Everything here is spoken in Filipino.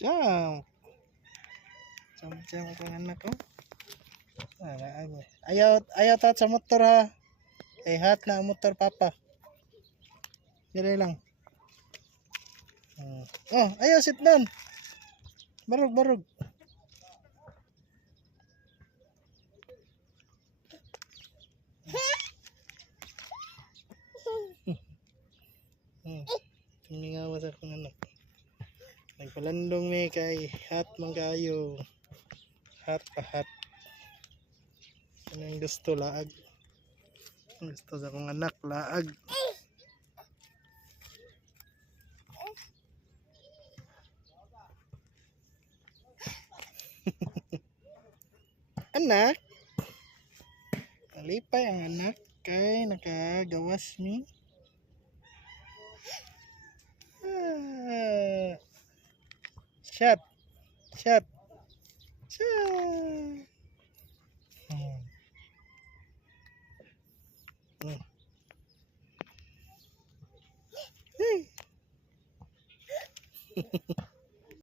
Jump. Jump, jump ang anak ko. Laag. Ayaw, ayaw tat sa motor ha. Eh, hat na motor papa. Dire lang. Hmm. Oh, ayaw sit down. Barog, barog. Hmm. Tumingawa sa akong anak. Nagpalandong mi kay hat man kayo. Hat pa hat. Ano yung gusto laag? Gusto sa akong anak laag. anak. Kalipay ang anak kay nakagawas mi. Shot. Shot. Shot. Hmm. Hmm.